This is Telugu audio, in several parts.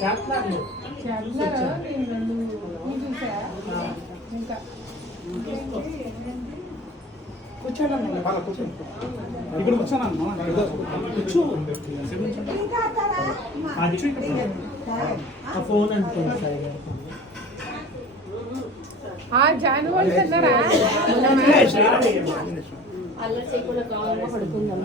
చేస్తున్నారు? చేస్తున్నారు నేను రెండు ఇవి చూసా. ఇంకా. కూర్చోండి అన్నయ్య. ఇక్కడ కూర్చోనమ్మా కూర్చో. అది ఆ ఫోన్ అనుకోండి సార్ ఆ జాను వాళ్ళు తిన్నారా అల్లరి చేయకుండా కావాలన్నా పడుకుందాం.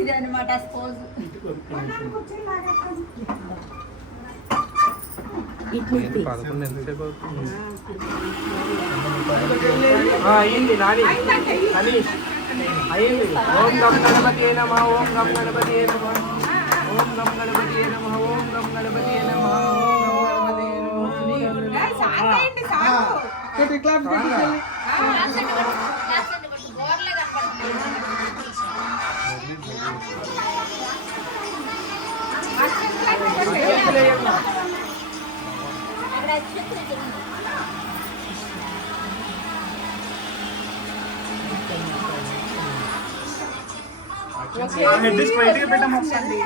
ఇదన్నమాట స్పోజ్. అయింది నాని. అని అయింది. ఓం గం గణపతి నమ ఓం గం గణపతి నమ. ఓం గం గణపతి నమ ఓం గం గణపతి నమ ఓం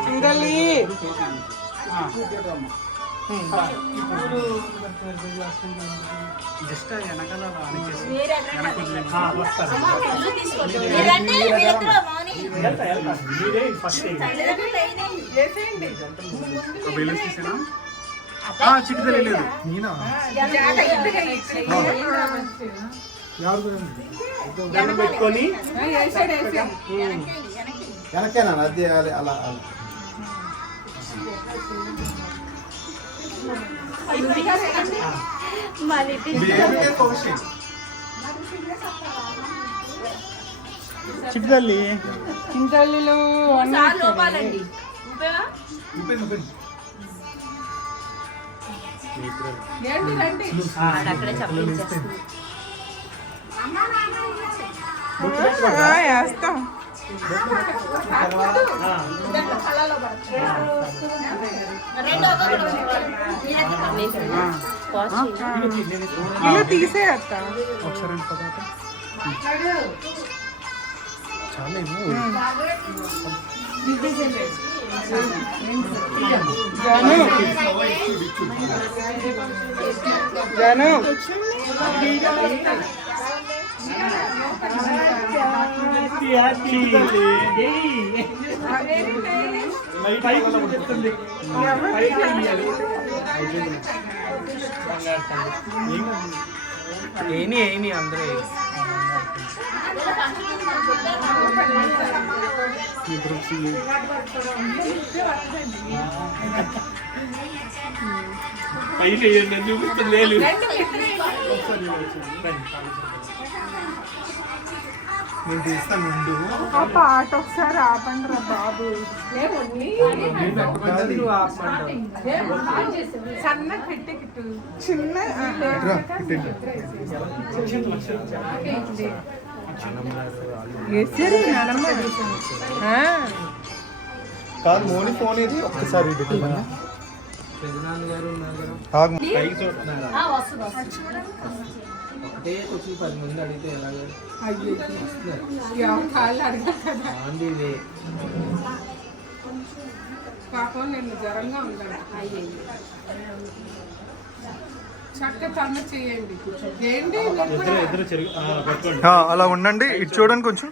ఇంగలి జస్ట్ వెనకాల మీరే ఫస్ట్ బెలూన్స్ తీసేనా? నేనా దండం పెట్టుకొని? వెనకేనా? అది అది అలా అలా బేబీకే కౌశిక్ చిట్టు తల్లి చింతల్లిలో అన్నీ వేస్తాం రెండో తీసేస్తా ఒకసారి చాలా ఏమో జాను ఏమి చెప్తుంది అందరూ పైకి వేయండి, నేను చూపిస్తుంది లేదు నేను తీస్తాను ముందు ఆ పాట ఒకసారి ఆపండి. రా బాబు సన్న పెట్టి కిట్టు. చిన్న కాదు మోని ఫోన్ ఇది. ఒక్కసారి పెట్టుకోమని ఒకటే వచ్చి పది మంది అడిగితే ఎలాగ? అయ్యో ఎవరు కాళ్ళు అడగాలి కదా. ఆంది పాపం నేను జ్వరంగా ఉన్నాను అలా ఉండండి. ఇటు చూడండి కొంచెం.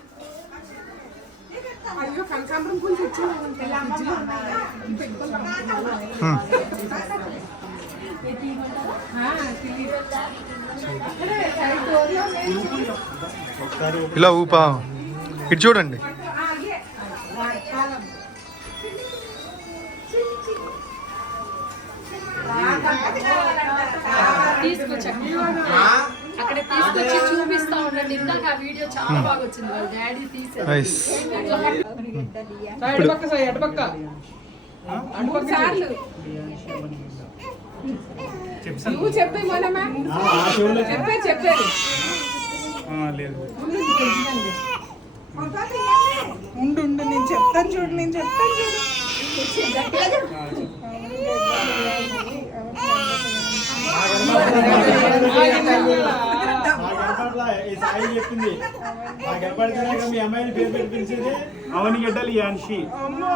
అయ్యో ఇలా ఊపా. ఇటు చూడండి. అక్కడ తీసుకొచ్చి చూపిస్తా ఉండండి. ఇందాక ఆ వీడియో చాలా బాగా వచ్చింది. వాళ్ళ డాడీ తీసారు ఎడపక్క సార్లు. నువ్వు చెప్పే మొనమా? చెప్పే చెప్పేది. ఆ, లేదు. ఉండు ఉండు నేను చెప్తాను చూడు నేను చెప్తాను చూడు. చెప్పింది. మీ అమ్మాయిని పేరు పెట్టి పిలిచేది అవని గడ్డలు యాన్షి అమ్మో.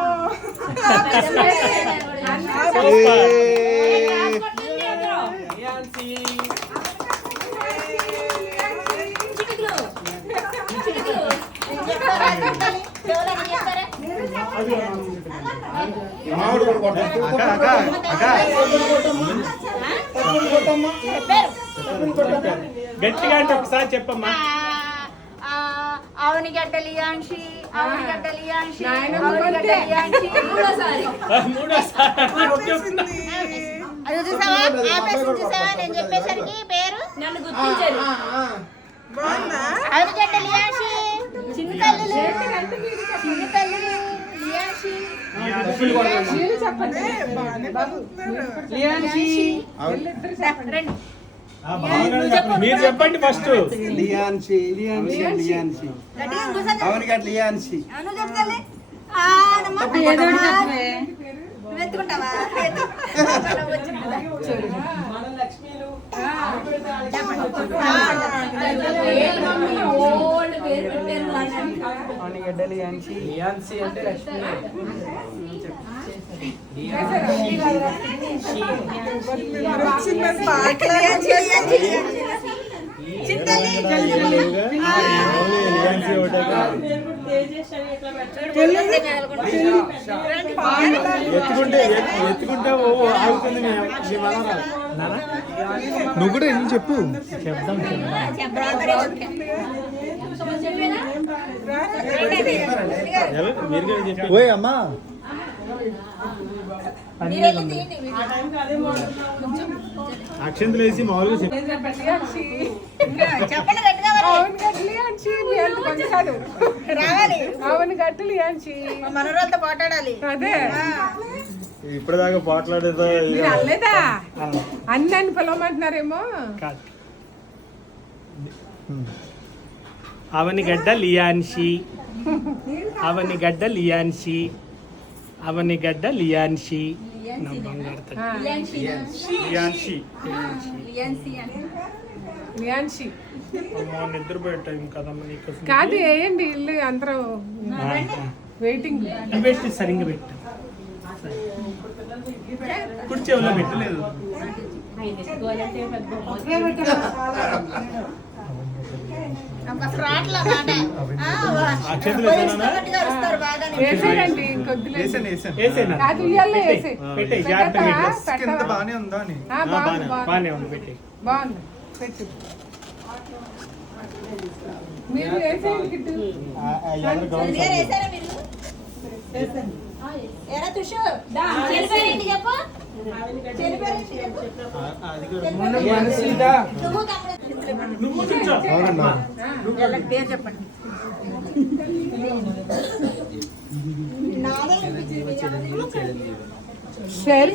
గట్టిగా అంటే ఒకసారి చెప్పమ్మా అవనిగడ్డ లియాంషి అవనిగడ్డ లియాంషి నాయనమ్మ అవనిగడ్డ కొట్టే. లియాంషి మూడోసారి అది చూసావా? ఆపేసి చూసావా? నేను చెప్పేసరికి పేరు? నన్ను గుర్తించారు. బాగుందా? అవనిగడ్డ లియాంషి చిన్న తల్లులు. చిన్న తల్లులు లియాంషి మీరు చెప్పండి. రండి. మీరు చెప్పండి. ఫస్ట్ అవును చెప్తాలే ఆ, నమ్మ. అవనికి అడ్డ లియాన్సి లియాన్సీ అంటే లక్ష్మి వచ్చిందని పాటలు నువ్వు కూడా ఏం చెప్పు ఎవరు? ఓయ్ అమ్మా అక్షంతలు వేసి మామూలుగా. అవును అవును గట్టలి అంచి. మా మనోరాలతో పోటాడాలి. అదే. ఇప్పటిదాకా పోట్లాడేదో మీరు అనలేదా? అన్ని అని పిలవమంటున్నారేమో. కాదు. అవనిగడ్డ లియాన్షి. అవనిగడ్డ లియాన్షి. అవనిగడ్డ లియాన్షి. నా బంగారు తల్లి. ఆ, లియాన్షి. లియాన్షి అమ్మో, నిద్రపోయే టైం కదమ్మా నీకు కాదు వేయండి ఇల్లు అందరూ వెయిటింగ్. పెట్టి సరిగ్గా పెట్టు. చెవులో పెట్టలేదు అసలు రాట్లా మాట బాగానే. ఉందా బాగానే ఉంది పెట్టి బాగుంది. పెట్టు. మీరు వేసేయండి కిట్టు. చెల్లిగారు వేసారా మీరు? ఎరా తుషు చెల్లిపోయింది చెప్పు? పేరు చెప్పండి. షేర్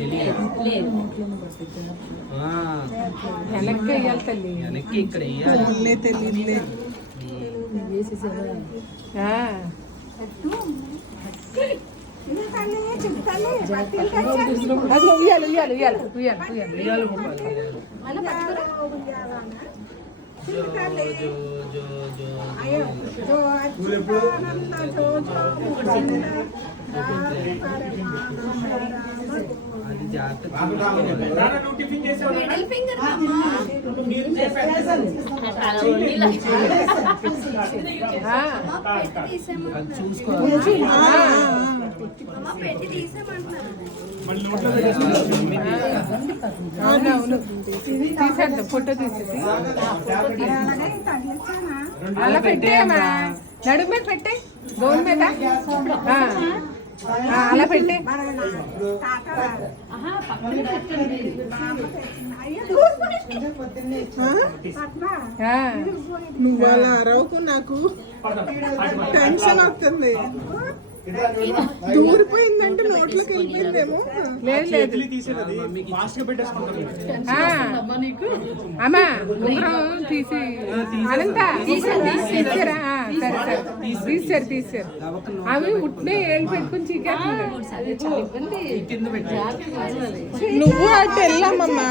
పిలవండి వెనక్కి వెయ్యాలి తల్లి వెనక్కి ఇక్కడ వెయ్యాలి తెలియదులే ఆ. అది ఉయ్యాలి ఉయ్యాలి ఉయ్యాలి ఉయ్యాలి ఉయ్యాలి అవునవును తీసేద్దాం ఫోటో తీసేసి అలా పెట్టేయమ్మా నడుము మీద పెట్టే గౌన్ మీద అలా పెట్టే ఆ. నువ్వు అలా అరవకు నాకు. టెన్షన్ వస్తుంది. దూరిపోయిందంటే నోట్లోకి వెళ్ళిపోయిందేమో. లేదు లేదు. చేతులు తీసేది ఫాస్ట్గా పెట్టేసుకుంటారు ఆ, అమ్మా ఉంగరం తీసి. అనంత తీసారా? ఆ, సరే సరే. తీసారు తీసారు. అవి ఉట్నే ఏళ్ళు పెట్టుకుని నువ్వు అటు వెళ్ళామమ్మా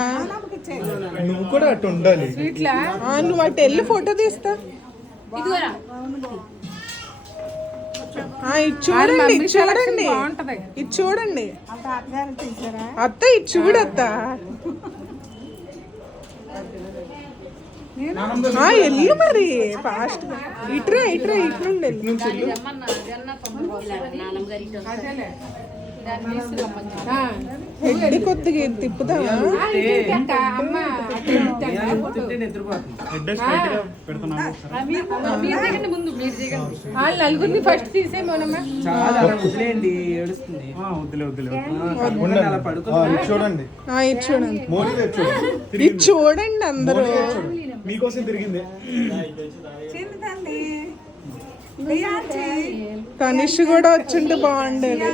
నువ్వు కూడా అటు ఉండాలి. ఇట్లా? నువ్వు అటు వెళ్ళి ఫోటో తీస్తా. ఇదిగోరా ఇది చూడండి ఇది చూడండి. ఇది చూడండి. అత్త ఇది చూడత్త వెళ్ళు మరి ఫాస్ట్ ఇట్రా ఇట్రా ఇటు నుండి వెళ్ళు. ఆ, హెడ్ కొద్దిగా ఇది తిప్పుతావా? నలుగురిని ఫస్ట్ వదిలేయండి ఏడుస్తుంది. ఇది చూడండి. ఆ, ఇది చూడండి. మోడీ వైపు చూడండి ఇది చూడండి అందరూ. మీకోసం తిరిగింది. తనిష్ కూడా వచ్చింటే బాగుండేది.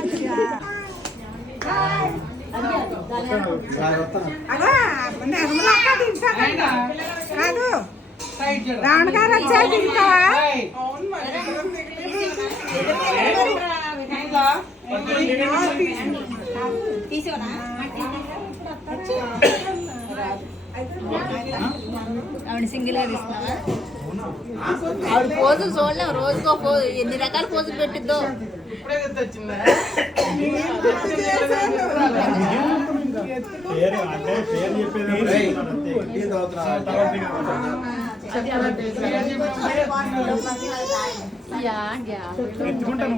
రావణ గారు వచ్చారు తింటావా? ఆవిడ సింగిల్గా తీస్తున్నావా ఆవిడ పోజులు చూడలేము రోజుకో పోజు. ఎన్ని రకాల పోజులు పెట్టిద్దో? ఎత్తుకుంటాను.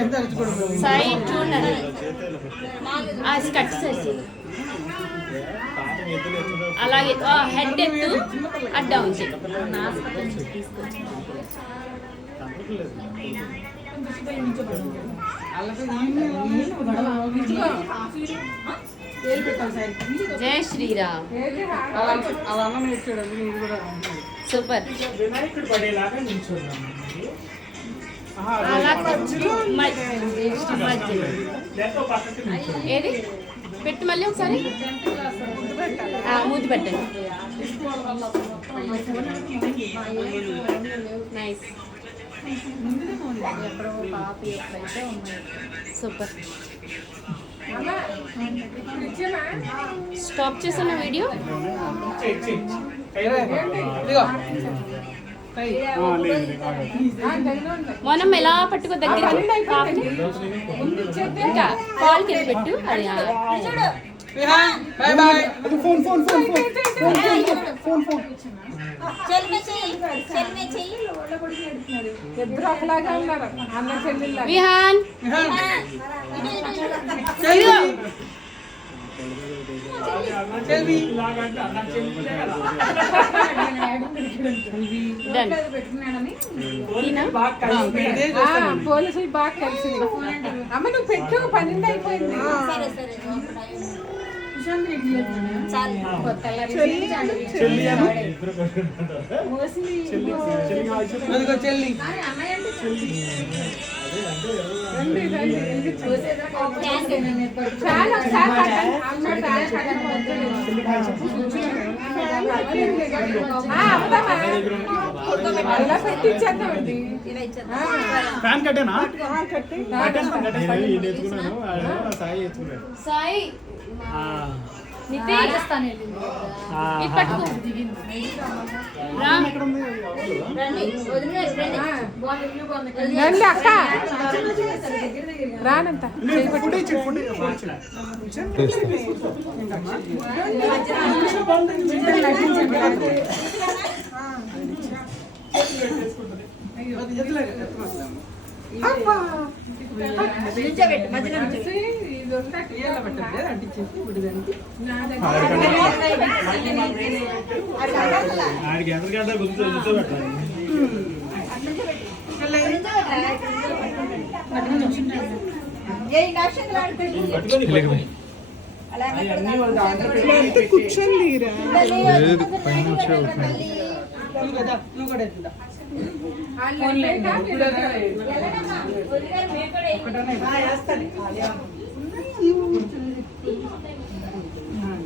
ఇద్దరు ఎత్తులో అలాగే హెడ్ ఎత్తు అడ్డా ఉంది జై శ్రీరామ్. సూపర్. వినాయకుడు పడేలాగా అలా మధ్యలో మధ్యలో లేకపోతే ఏది పెట్టు మళ్ళీ ఒకసారి ఆ, మూతి పెట్టండి నైస్ సూపర్ స్టాప్ చేసిన వీడియో ఇదిగో ఆ, లేదు, లేదు, ఆగండి. మనం ఎలా పట్టుకో దగ్గర ఇంకా కాల్ కింద పెట్టు అది ఆ. Bye bye phone phone phone phone చెల్లి. చెయ్యి చెల్లి చెయ్యి ఇద్దరు ఒకలాగా ఉన్నారు అన్న చెల్లెళ్ళ విహాన్ పోలీసులు బాగా కలిసింది అమ్మ నువ్వు పెట్టు పన్నెండు అయిపోయింది సరే సరే చాలు చెల్లి ఫ్యాన్ కట్టేనా? కట్టి. సాయి సాయి. పట్టుకో రామ్. రండి అక్క. రానంత. నిల్చోబెట్టు మధ్యలో తల్లి. నువ్వు కదా నువ్వు కూడా ఎత్తుదా మేము కూడా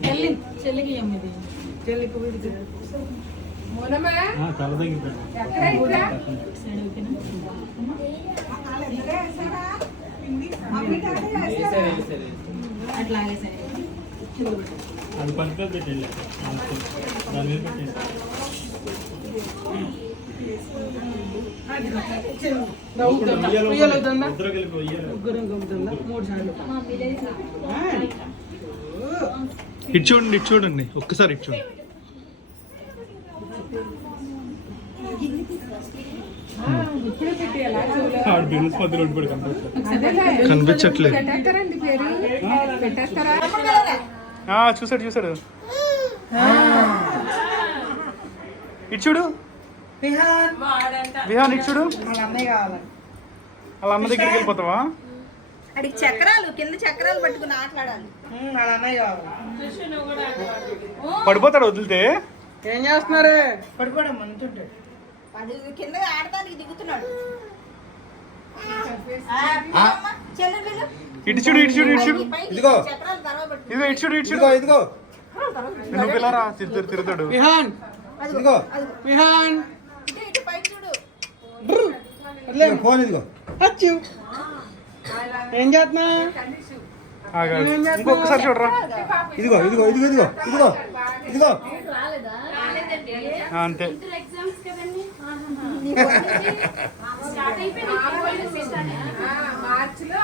చెల్లి చెల్లికి అట్లాగే సరే అది పక్కన దాని మీద ఉయ్యాలి ముగ్గురం గమ్ముతుందా మూడు సార్లు ఇటు చూడండి ఇటు చూడండి. ఒక్కసారి ఇటు చూడండి. కనిపించట్లేదు. చూసాడు చూసాడు. ఇటు చూడు. విహాన్. విహాన్ ఇటు చూడు. వాళ్ళ అమ్మ దగ్గరికి వెళ్ళిపోతావా? అడిగి చక్రాలు కింద చక్రాలు పట్టుకుని ఆటలాడాలి. పడిపోతాడు వదిలితే? ఏం చేస్తున్నారు? పడిపోవడం మంచుంటాడు అది కింద ఆడటానికి దిగుతున్నాడు. ఇటు చూడు ఇటు చూడు ఇటు చూడు. ఇదిగో. ఇదిగో ఇటు చూడు ఇటు చూడు. ఇదిగో నువ్వు పిల్లరా? తిరుతాడు తిరుగుతాడు విహాన్. అదిగో. విహాన్. ఫోన్ ఇదిగో. అచ్చు. ఏం చేస్తున్నా. ఇంకొకసారి చూడరా? ఇదిగో ఇదిగో ఇదిగో ఇదిగో ఇదిగో ఇదిగో. ఆ, అంతే. మార్చిలో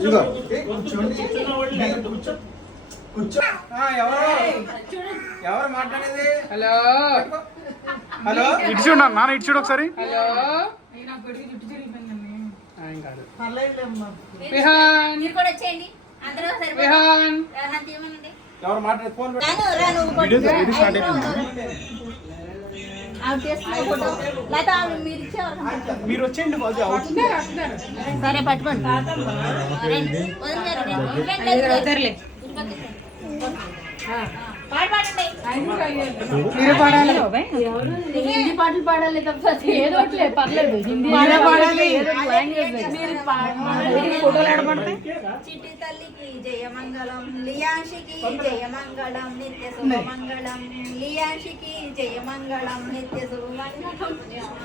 ఇదిగో. ఎవరు మాట్లాడేది హలో. హలో. ఇటు చూడు నాన్న ఇటు చూడు ఒకసారి. హలో. ఎవరు మాట్లాడేది ఫోన్ మీరు వచ్చేయండి సరే పట్టుకోండి. వదిలేరు, మీరు పాడాలి హిందీ పాటలు పాడాలి తప్ప ఏదో పర్లేదు హిందీ మీరే పాడాలి ఫోటోలు ఆడమంటే చిట్టి తల్లికి జయమంగళం లియాంశికి జయమంగళం నిత్య శుభమంగళం లియాంశికి జయమంగళం నిత్య శుభమంగళం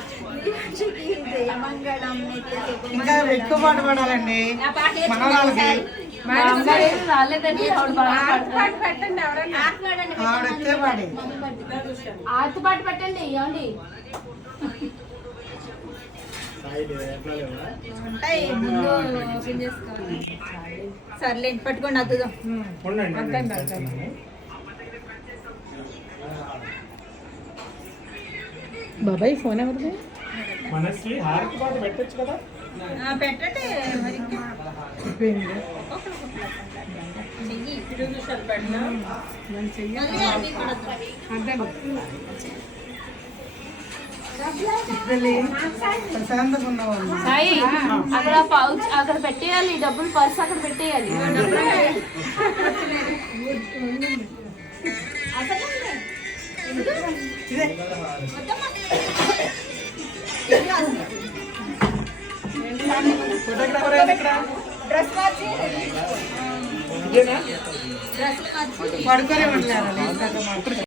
లియాంశికి జయమంగళం నిత్య ఇంకా ఎక్కువ శుభమంగళం పాట పాడాలండి మనవరాలకి. ఒకసారి. మా అమ్మాయి ఏం రాలేదండి ఆవిడ బాగా ఆట పాడుతుంది. పాట పెట్టండి సర్లేండి పట్టుకోండి అద్దుదాం. బాబాయ్ ఫోన్ ఎవరిది? మనస్వి హారతి పాట పెట్టచ్చు కదా? పెట్టండి మరి ఇంకా. చెయ్యి. వదిలేరు, మీరు కూడా వద్దు. ప్రశాంతంగా ఉన్నవాళ్ళు సాయి అక్కడ పౌచ్ అక్కడ పెట్టేయాలి డబ్బులు పర్స్ అక్కడ పెట్టేయాలి ఫోటోగ్రాఫర్ డ్రెస్ మార్చి డ్రెస్ మార్చి. పడుకొని ఉండలేదు